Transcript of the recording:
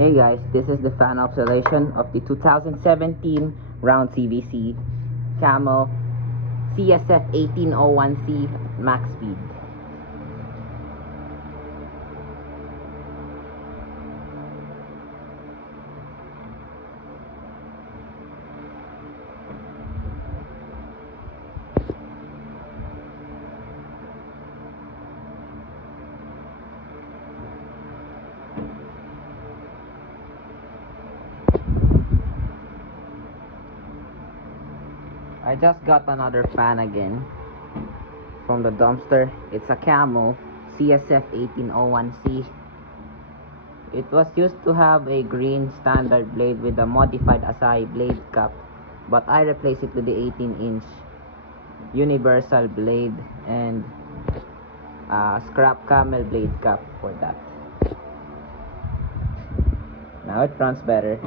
Hey guys, this is the fan observation of the 2017 round CVC Camel CSF 1801C max speed. I just got another fan again from the dumpster. It's a Camel CSF 1801C. It was used to have a green standard blade with a modified Asahi blade cap, but I replaced it with the 18-inch universal blade and scrap camel blade cap for that. Now it runs better.